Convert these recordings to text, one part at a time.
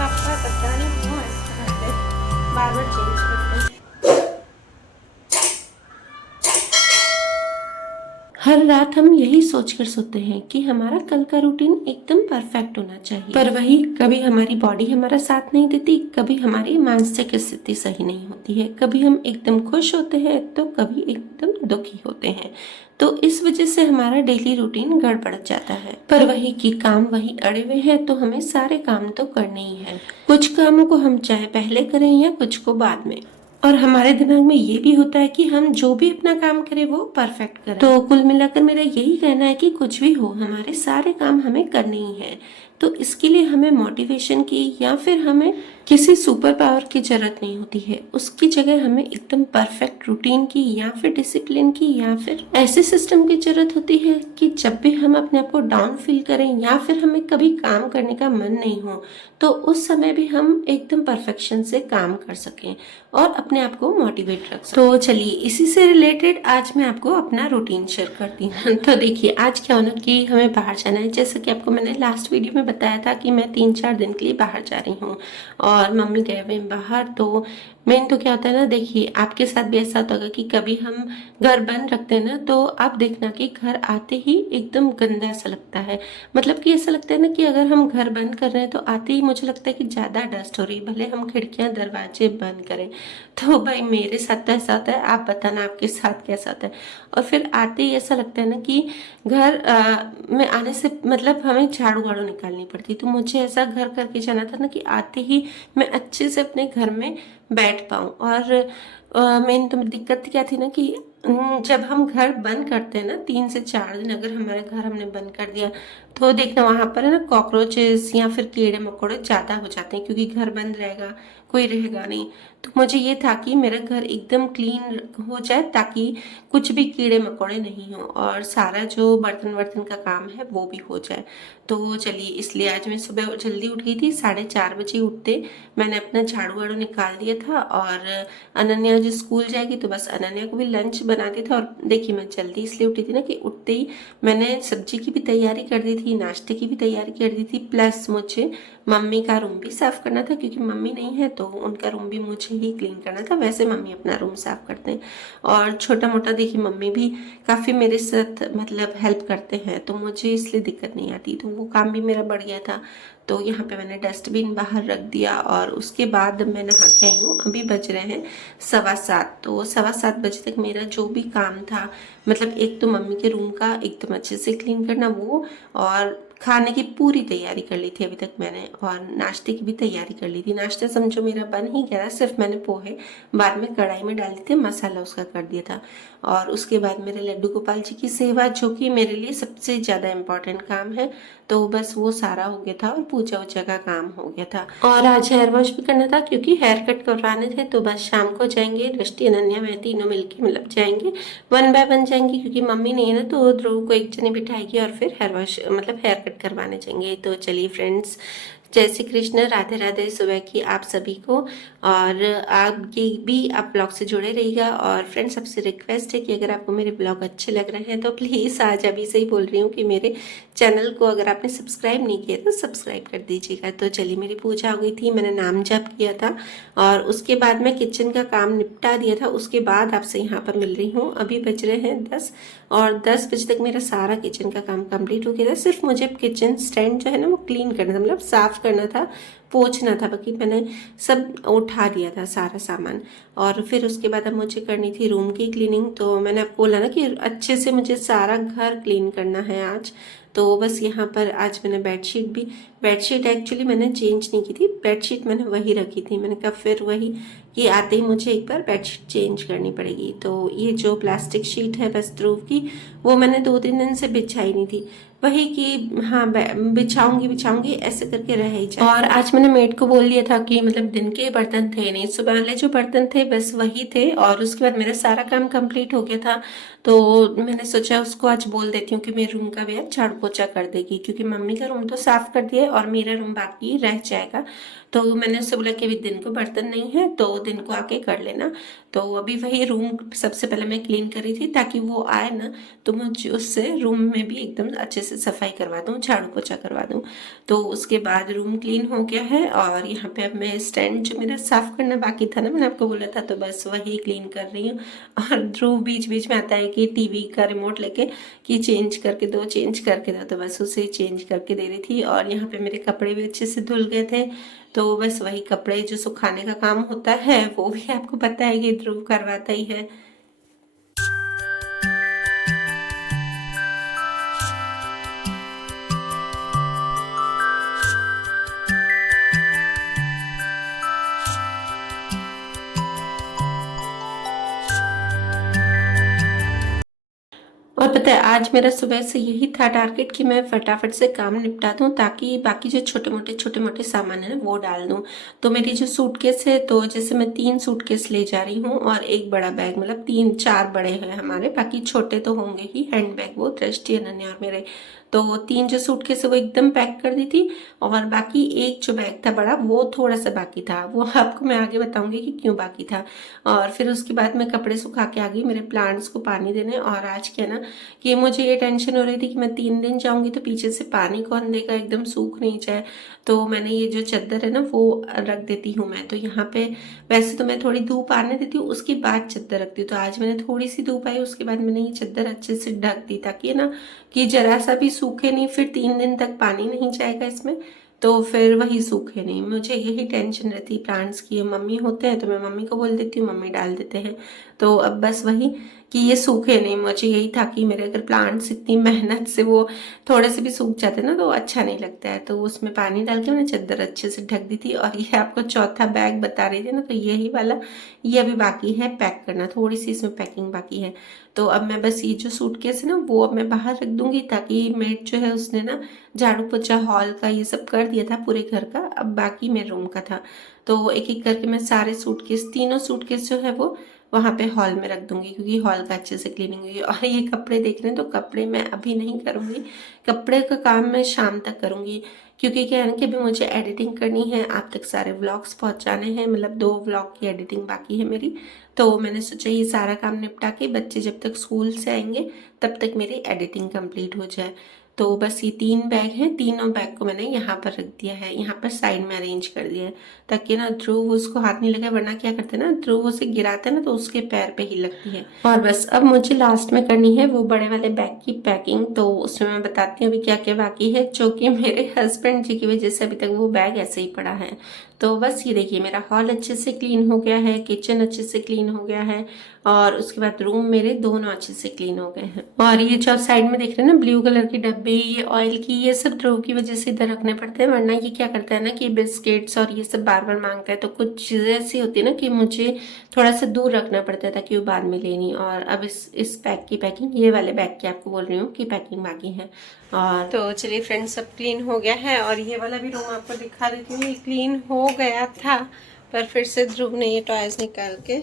आपका पता नहीं क्यों इस तरह से बार बार चेंज करते हैं। हर रात हम यही सोचकर सोते हैं कि हमारा कल का रूटीन एकदम परफेक्ट होना चाहिए, पर वही कभी हमारी बॉडी हमारा साथ नहीं देती, कभी हमारी मानसिक स्थिति सही नहीं होती है, कभी हम एकदम खुश होते हैं तो कभी एकदम दुखी होते हैं। तो इस वजह से हमारा डेली रूटीन गड़बड़ जाता है। पर वही कि काम वही अड़े हुए हैं तो हमें सारे काम तो करने ही है। कुछ कामों को हम चाहे पहले करें या कुछ को बाद में, और हमारे दिमाग में ये भी होता है कि हम जो भी अपना काम करें वो परफेक्ट करें। तो कुल मिलाकर मेरा यही कहना है कि कुछ भी हो, हमारे सारे काम हमें करने ही है। तो इसके लिए हमें मोटिवेशन की या फिर हमें किसी सुपर पावर की जरूरत नहीं होती है। उसकी जगह हमें एकदम परफेक्ट रूटीन की या फिर डिसिप्लिन की या फिर ऐसे सिस्टम की जरूरत होती है कि जब भी हम अपने आप को डाउन फील करें या फिर हमें कभी काम करने का मन नहीं हो तो उस समय भी हम एकदम परफेक्शन से काम कर सकें और अपने आप को मोटिवेट रख सकें। तो चलिए इसी से रिलेटेड आज मैं आपको अपना रूटीन शेयर करती हूँ। तो देखिए आज क्या होना कि हमें बाहर जाना है। जैसा कि आपको मैंने लास्ट वीडियो में बताया था कि मैं 3-4 दिन के लिए बाहर जा रही हूँ और मम्मी गए हुए बाहर। तो मेन तो क्या होता है ना, देखिए आपके साथ भी ऐसा होता होगा कि कभी हम घर बंद रखते हैं ना तो आप देखना कि घर आते ही एकदम गंदा सा लगता है। मतलब कि ऐसा लगता है ना कि अगर हम घर बंद कर रहे हैं तो आते ही मुझे लगता है कि ज़्यादा डस्ट हो रही है, भले हम खिड़कियां दरवाजे बंद करें। तो भाई मेरे साथ तो ऐसा होता है, आप बताना आपके साथ कैसा होता है। और फिर आते ही ऐसा लगता है ना कि घर में आने से मतलब हमें झाड़ू वाड़ू निकालनी पड़ती। तो मुझे ऐसा घर करके जाना था ना कि आते ही मैं अच्छे से अपने घर में बैठ पाऊँ। और मेन तो दिक्कत क्या थी ना कि जब हम घर बंद करते हैं ना 3 से 4 दिन, अगर हमारे घर हमने बंद कर दिया तो देखना वहां पर है ना कॉकरोचेस या फिर कीड़े मकोड़े ज्यादा हो जाते हैं, क्योंकि घर बंद रहेगा कोई रहेगा नहीं। तो मुझे ये था कि मेरा घर एकदम क्लीन हो जाए ताकि कुछ भी कीड़े मकोड़े नहीं हो और सारा जो बर्तन वर्तन का काम है वो भी हो जाए। तो चलिए इसलिए आज मैं सुबह जल्दी उठ गई थी, 4:30 बजे उठते मैंने अपना झाड़ू वाड़ू निकाल दिया था। और अनन्या जो स्कूल जाएगी तो बस अनन्या को भी लंच बना दिया था। और देखिए मैं जल्दी इसलिए उठी थी ना कि उठते ही मैंने सब्जी की भी तैयारी कर दी थी, नाश्ते की भी तैयारी कर दी थी, प्लस मुझे मम्मी का रूम भी साफ करना था क्योंकि मम्मी नहीं है तो उनका रूम भी मुझे ही क्लीन करना था। वैसे मम्मी अपना रूम साफ करते हैं और छोटा मोटा देखिए मम्मी भी काफ़ी मेरे साथ मतलब हेल्प करते हैं, तो मुझे इसलिए दिक्कत नहीं आती। तो वो काम भी मेरा बढ़ गया था। तो यहाँ पे मैंने डस्टबिन बाहर रख दिया और उसके बाद मैं नहा के आई हूँ। अभी बज रहे हैं 7:15। तो 7:15 बजे तक मेरा जो भी काम था, मतलब एक तो मम्मी के रूम का एकदम अच्छे से क्लीन करना वो, और खाने की पूरी तैयारी कर ली थी अभी तक मैंने, और नाश्ते की भी तैयारी कर ली थी। नाश्ता समझो मेरा बन ही गया था, सिर्फ मैंने पोहे बाद में कढ़ाई में डाल दिए थे, मसाला उसका कर दिया था। और उसके बाद मेरे लड्डू गोपाल जी की सेवा, जो कि मेरे लिए सबसे ज़्यादा इम्पोर्टेंट काम है, तो बस वो सारा हो गया था और पूजा वूजा का काम हो गया था। और आज हेयर वॉश भी करना था क्योंकि हेयर कट करवाने थे। तो बस शाम को जाएंगे, दृष्टि अनन्या मैं तीनों मिलके मतलब जाएंगे, 1 बाय 1 जाएंगे क्योंकि मम्मी नहीं है ना, तो ध्रुव को एक जने बिठाएगी और फिर हेयर वॉश मतलब हेयर कट करवाने जाएंगे। तो चलिए फ्रेंड्स, जय श्री कृष्ण, राधे राधे सुबह की आप सभी को। और आपकी भी आप ब्लॉग से जुड़े रहिएगा। और फ्रेंड्स सबसे रिक्वेस्ट है कि अगर आपको मेरे ब्लॉग अच्छे लग रहे हैं तो प्लीज़ आज अभी से ही बोल रही हूँ कि मेरे चैनल को अगर आपने सब्सक्राइब नहीं किया तो सब्सक्राइब कर दीजिएगा। तो चलिए मेरी पूजा हो गई थी, मैंने नाम जप किया था और उसके बाद मैं किचन का काम निपटा दिया था। उसके बाद आपसे यहाँ पर मिल रही हूँ। अभी बज रहे हैं 10 और 10 बजे तक मेरा सारा किचन का काम कंप्लीट हो गया था। सिर्फ मुझे किचन स्टैंड जो है ना वो क्लीन करना था, मतलब साफ करना था, पोंछना था, बाकी मैंने सब उठा दिया था सारा सामान। और फिर उसके बाद अब मुझे करनी थी रूम की क्लीनिंग। तो मैंने आपको बोला ना कि अच्छे से मुझे सारा घर क्लीन करना है आज। तो बस यहाँ पर आज मैंने बेडशीट एक्चुअली मैंने चेंज नहीं की थी, बेडशीट मैंने वही रखी थी। मैंने कहा फिर वही कि आते ही मुझे एक बार बेडशीट चेंज करनी पड़ेगी। तो ये जो प्लास्टिक शीट है बस ध्रुव की, वो मैंने 2-3 दिन से बिछाई नहीं थी, वही कि हाँ बिछाऊंगी ऐसे करके रह ही जाए। और आज मैंने मेड को बोल दिया था कि मतलब दिन के बर्तन थे नहीं, सुबह वाले जो बर्तन थे बस वही थे। और उसके बाद मेरा सारा काम कंप्लीट हो गया था, तो मैंने सोचा उसको आज बोल देती हूँ कि मेरे रूम का भी आज झाड़ू पोछा कर देगी, क्योंकि मम्मी का रूम तो साफ कर दिया है और मेरा रूम बाकी रह जाएगा। तो मैंने उससे बोला कि अभी दिन को बर्तन नहीं है तो दिन को आके कर लेना। तो अभी वही रूम सबसे पहले मैं क्लीन कर रही थी ताकि वो आए ना तो मुझे उससे रूम में भी एकदम अच्छे से सफाई करवा दूँ, झाड़ू पोछा करवा दूँ। तो उसके बाद रूम क्लीन हो गया है और यहाँ पे अब मैं स्टैंड जो मेरा साफ करना बाकी था ना, मैंने आपको बोला था, तो बस वही क्लीन कर रही हूँ। और ध्रुव बीच बीच में आता है कि टीवी का रिमोट लेके कि चेंज करके दो, चेंज करके दो, तो बस उसे चेंज करके दे रही थी। और यहाँ पे मेरे कपड़े भी अच्छे से धुल गए थे, तो बस वही कपड़े जो सुखाने का काम होता है वो भी आपको पता है कि ध्रुव करवाता ही है। और पता है आज मेरा सुबह से यही था टारगेट कि मैं फटाफट से काम निपटा दूं ताकि बाकी जो छोटे मोटे सामान है ना वो डाल दूं। तो मेरी जो सूटकेस है, तो जैसे मैं 3 सूटकेस ले जा रही हूँ और एक बड़ा बैग, मतलब 3-4 बड़े हैं हमारे, बाकी छोटे तो होंगे ही हैंड बैग, वो दृष्टि, अनन्या और मेरे। तो 3 जो सूटकेस है वो एकदम पैक कर दी थी और बाकी एक जो बैग था बड़ा वो थोड़ा सा बाकी था, वो आपको मैं आगे बताऊंगी कि क्यों बाकी था। और फिर उसके बाद मैं कपड़े सुखा के आ गई मेरे प्लांट्स को पानी देने। और आज क्या ना कि मुझे ये टेंशन हो रही थी कि मैं 3 दिन जाऊंगी तो पीछे से पानी कौन देगा, एकदम सूख नहीं जाए। तो मैंने ये जो चादर है ना वो रख देती हूँ मैं, तो यहाँ पे वैसे तो मैं थोड़ी धूप आने देती हूँ उसके बाद चादर रखती हूँ। तो आज मैंने थोड़ी सी धूप आई उसके बाद मैंने ये चादर अच्छे से ढक दी ताकि ना कि जरा सा भी सूखे नहीं, फिर 3 दिन तक पानी नहीं जाएगा इसमें, तो फिर वही सूखे नहीं। मुझे यही टेंशन रहती है प्लांट्स की। मम्मी होते हैं तो मैं मम्मी को बोल देती हूँ, मम्मी डाल देते हैं। तो अब बस वही कि ये सूखे नहीं, मुझे यही था कि मेरे अगर प्लांट्स इतनी मेहनत से वो थोड़े से भी सूख जाते ना तो अच्छा नहीं लगता है। तो उसमें पानी डाल के मैंने चादर अच्छे से ढक दी थी। और ये आपको चौथा बैग बता रही थी ना, तो यही वाला ये अभी बाकी है पैक करना, थोड़ी सी इसमें पैकिंग बाकी है। तो अब मैं बस ये जो सूटकेस है ना वो अब मैं बाहर रख दूंगी ताकि मेड जो है उसने ना झाड़ू पोछा हॉल का ये सब कर दिया था पूरे घर का, अब बाकी मेरे रूम का था। तो एक एक करके मैं सारे सूटकेस, तीनों सूटकेस जो है वो वहाँ पे हॉल में रख दूंगी क्योंकि हॉल का अच्छे से क्लीनिंग हुई। और ये कपड़े देख रहे हैं तो कपड़े मैं अभी नहीं करूँगी, कपड़े का काम मैं शाम तक करूँगी क्योंकि क्या है ना कि अभी मुझे एडिटिंग करनी है, आप तक सारे व्लॉग्स पहुँचाने हैं, मतलब 2 व्लॉग की एडिटिंग बाकी है मेरी। तो मैंने सोचा ये सारा काम निपटा के बच्चे जब तक स्कूल से आएंगे तब तक मेरी एडिटिंग कंप्लीट हो जाए। तो बस ये 3 बैग हैं, तीनों बैग को मैंने यहाँ पर रख दिया है, यहाँ पर साइड में अरेंज कर दिया है ताकि ना ध्रुव उसको हाथ नहीं लगे, वरना क्या करते हैं ना ध्रुव उसे गिराते हैं ना तो उसके पैर पे ही लगती है। और बस अब मुझे लास्ट में करनी है वो बड़े वाले बैग की पैकिंग, तो उसमें मैं बताती हूँ अभी क्या क्या बाकी है, जो कि मेरे हस्बैंड जी की वजह से अभी तक वो बैग ऐसे ही पड़ा है। तो बस ये देखिए मेरा हॉल अच्छे से क्लीन हो गया है, किचन अच्छे से क्लीन हो गया है और उसके बाद रूम मेरे दोनों अच्छे से क्लीन हो गए हैं। और ये जो आप साइड में देख रहे हैं ना ब्लू कलर के डब्बे, ये ऑयल की, ये सब ध्रुव की वजह से इधर रखने पड़ते हैं, वरना ये क्या करता है ना कि बिस्किट्स और ये सब बार बार मांगता है। तो कुछ चीज़ें ऐसी होती है ना कि मुझे थोड़ा सा दूर रखना पड़ता है ताकि वो बाद में लेनी। और अब इस बैग की पैकिंग, ये वाले बैग की आपको बोल रही हूँ कि पैकिंग बाकी है। और तो चलिए फ्रेंड्स सब क्लीन हो गया है और ये वाला भी रूम आपको दिखा देती हूँ, ये क्लीन हो गया था पर फिर से ध्रुव ने ये टॉयज निकाल के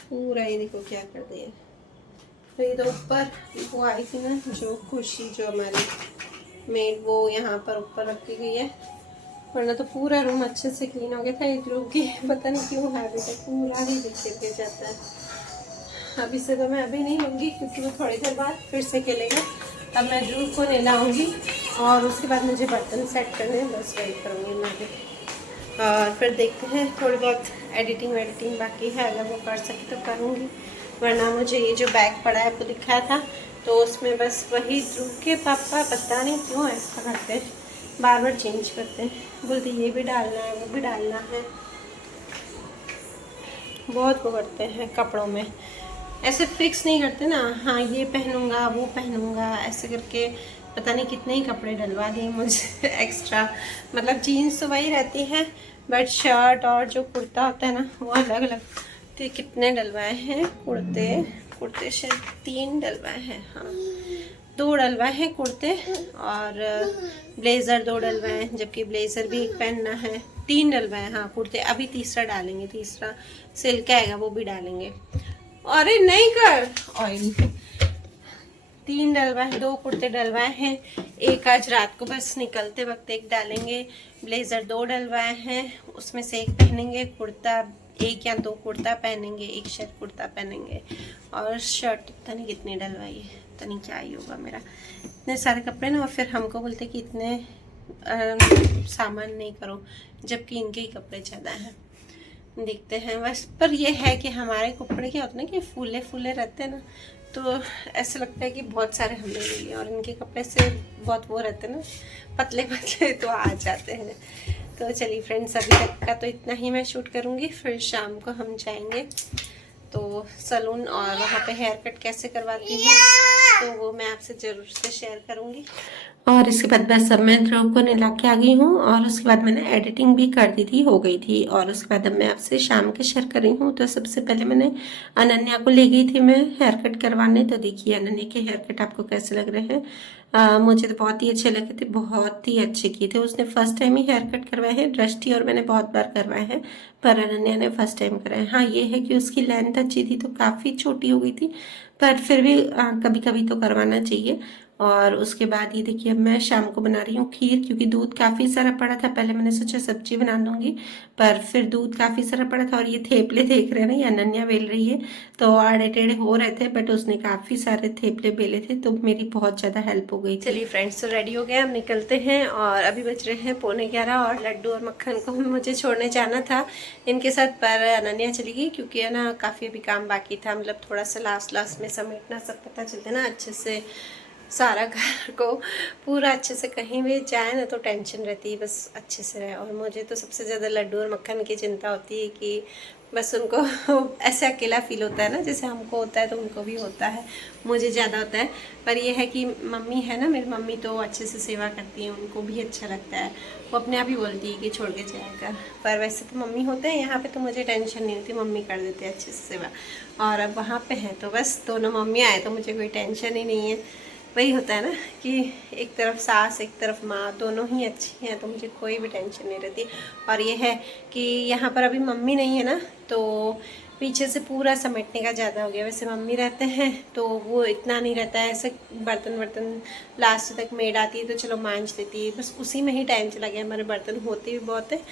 पूरा ये देखो क्या कर दिया। तो ये तो ऊपर वो आई थी ना जो खुशी जो हमारी मेड, वो यहाँ पर ऊपर रखी गई है, वरना तो पूरा रूम अच्छे से क्लीन हो गया था। एक ध्रुव की पता नहीं क्यों हैबिट है, पूरा ही दिक्कत हो जाता है। अभी से तो मैं अभी नहीं लूँगी क्योंकि वो थोड़ी देर बाद फिर से खेलेगा, तब मैं ध्रुव को नहलाऊँगी और उसके बाद मुझे बर्तन सेट करने, बस वही करूँगी मैं भी। और फिर देखते हैं थोड़ी बहुत एडिटिंग वेडिटिंग बाकी है, अगर वो कर सके तो करूँगी, वरना मुझे ये जो बैग पड़ा है आपको दिखाया था तो उसमें बस वही ध्रुव के पापा पता नहीं क्यों ऐसा करते हैं, बार बार चेंज करते हैं, बोलते ये भी डालना है वो भी डालना है, बहुत वो करते हैं कपड़ों में, ऐसे फिक्स नहीं करते ना, हाँ ये पहनूंगा वो पहनूंगा ऐसे करके पता नहीं कितने ही कपड़े डलवा दिए मुझे एक्स्ट्रा। मतलब जीन्स तो वही रहती है बट शर्ट और जो कुर्ता होता है ना वो अलग अलग। तो कितने डलवाए हैं कुर्ते शायद 3 डलवाए हैं, हाँ 2 डलवाए हैं कुर्ते और ब्लेज़र 2 डलवाए हैं, जबकि ब्लेज़र भी एक पहनना है। 3 डलवाए हैं हाँ कुर्ते, अभी तीसरा डालेंगे, तीसरा सिल्क आएगा वो भी डालेंगे। अरे नहीं कर ऑयल, 3 डलवाए, 2 कुर्ते डलवाए हैं, एक आज रात को बस निकलते वक्त एक डालेंगे, ब्लेज़र 2 डलवाए हैं उसमें से एक पहनेंगे, कुर्ता 1 या 2 कुर्ता पहनेंगे, एक शर्ट कुर्ता पहनेंगे और शर्ट पता नहीं कितनी डलवाई है, पता नहीं क्या ही होगा मेरा, इतने सारे कपड़े ना। और फिर हमको बोलते कि इतने सामान नहीं करो, जबकि इनके ही कपड़े ज़्यादा हैं। देखते हैं बस। पर ये है कि हमारे कपड़े क्या होते हैं कि फूले फूले रहते हैं ना, तो ऐसा लगता है कि बहुत सारे हमने ले लिए, और इनके कपड़े से बहुत वो रहते हैं ना, पतले पतले, तो आ जाते हैं। तो चलिए फ्रेंड्स, अभी तक का तो इतना ही मैं शूट करूँगी, फिर शाम को हम जाएंगे तो सैलून, और वहाँ पे हेयर कट कैसे करवाती हूँ तो वो मैं आपसे ज़रूर से शेयर करूँगी। और इसके बाद बस सब मैं ध्रुव को नहला के आ गई हूँ, और उसके बाद मैंने एडिटिंग भी कर दी थी, हो गई थी। और उसके बाद अब मैं आपसे शाम के शेयर कर रही हूँ। तो सबसे पहले मैंने अनन्या को ले गई थी मैं हेयर कट करवाने। तो देखिए अनन्या के हेयर कट आपको कैसे लग रहे हैं। मुझे तो बहुत ही अच्छे लगे थे, बहुत ही अच्छे किए थे। उसने फर्स्ट टाइम ही हेयर कट करवाए हैं, दृष्टि और मैंने बहुत बार करवाए हैं, पर अनन्या ने फर्स्ट टाइम कराए। हाँ ये है कि उसकी लेंथ अच्छी थी, तो काफ़ी छोटी हो गई थी, पर फिर भी कभी कभी तो करवाना चाहिए। और उसके बाद ये देखिए अब मैं शाम को बना रही हूँ खीर, क्योंकि दूध काफ़ी सारा पड़ा था। पहले मैंने सोचा सब्जी बना दूंगी, पर फिर दूध काफ़ी सारा पड़ा था। और ये थेपले देख रहे हैं ना, ये अनन्या बेल रही है, तो आड़े टेढ़े हो रहे थे, बट उसने काफ़ी सारे थेपले बेले थे, तो मेरी बहुत ज़्यादा हेल्प हो गई। चलिए फ्रेंड्स, तो रेडी हो गए, हम निकलते हैं। और अभी बज रहे हैं 11:15, और लड्डू और मक्खन को मुझे छोड़ने जाना था इनके साथ, पर अनन्या चली गई, क्योंकि है ना काफ़ी अभी काम बाकी था, मतलब थोड़ा सा लास्ट में समेटना, सब पता चलता ना अच्छे से सारा घर को पूरा अच्छे से, कहीं भी जाए ना तो टेंशन रहती है, बस अच्छे से रहे। और मुझे तो सबसे ज़्यादा लड्डू और मक्खन की चिंता होती है कि बस उनको ऐसे अकेला फील होता है ना, जैसे हमको होता है तो उनको भी होता है, मुझे ज़्यादा होता है। पर यह है कि मम्मी है ना, मेरी मम्मी तो अच्छे से सेवा करती है, उनको भी अच्छा लगता है, वो अपने आप ही बोलती है कि छोड़ के जाया कर। पर वैसे तो मम्मी होते हैं यहाँ पे, तो मुझे टेंशन नहीं होती, मम्मी कर देते हैं अच्छे से सेवा। और अब वहाँ पे हैं तो बस दोनों मम्मी आए, तो मुझे कोई टेंशन ही नहीं है। वही होता है ना कि एक तरफ सास एक तरफ माँ, दोनों ही अच्छी हैं, तो मुझे कोई भी टेंशन नहीं रहती। और ये है कि यहाँ पर अभी मम्मी नहीं है ना, तो पीछे से पूरा समेटने का ज़्यादा हो गया। वैसे मम्मी रहते हैं तो वो इतना नहीं रहता है, ऐसे बर्तन लास्ट तक मेड आती है तो चलो मांझ देती है, बस उसी में ही टाइम चला गया, हमारे बर्तन होते भी बहुत है।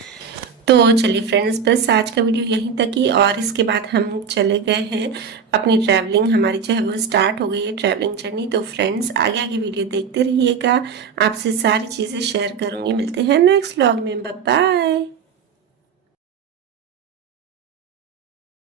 तो चलिए फ्रेंड्स, बस आज का वीडियो यहीं तक ही, और इसके बाद हम चले गए हैं अपनी ट्रैवलिंग, हमारी जो है वो स्टार्ट हो गई है ट्रैवलिंग जर्नी। तो फ्रेंड्स आगे आगे वीडियो देखते रहिएगा, आपसे सारी चीज़ें शेयर करूँगी। मिलते हैं नेक्स्ट व्लॉग में, बाय बाय।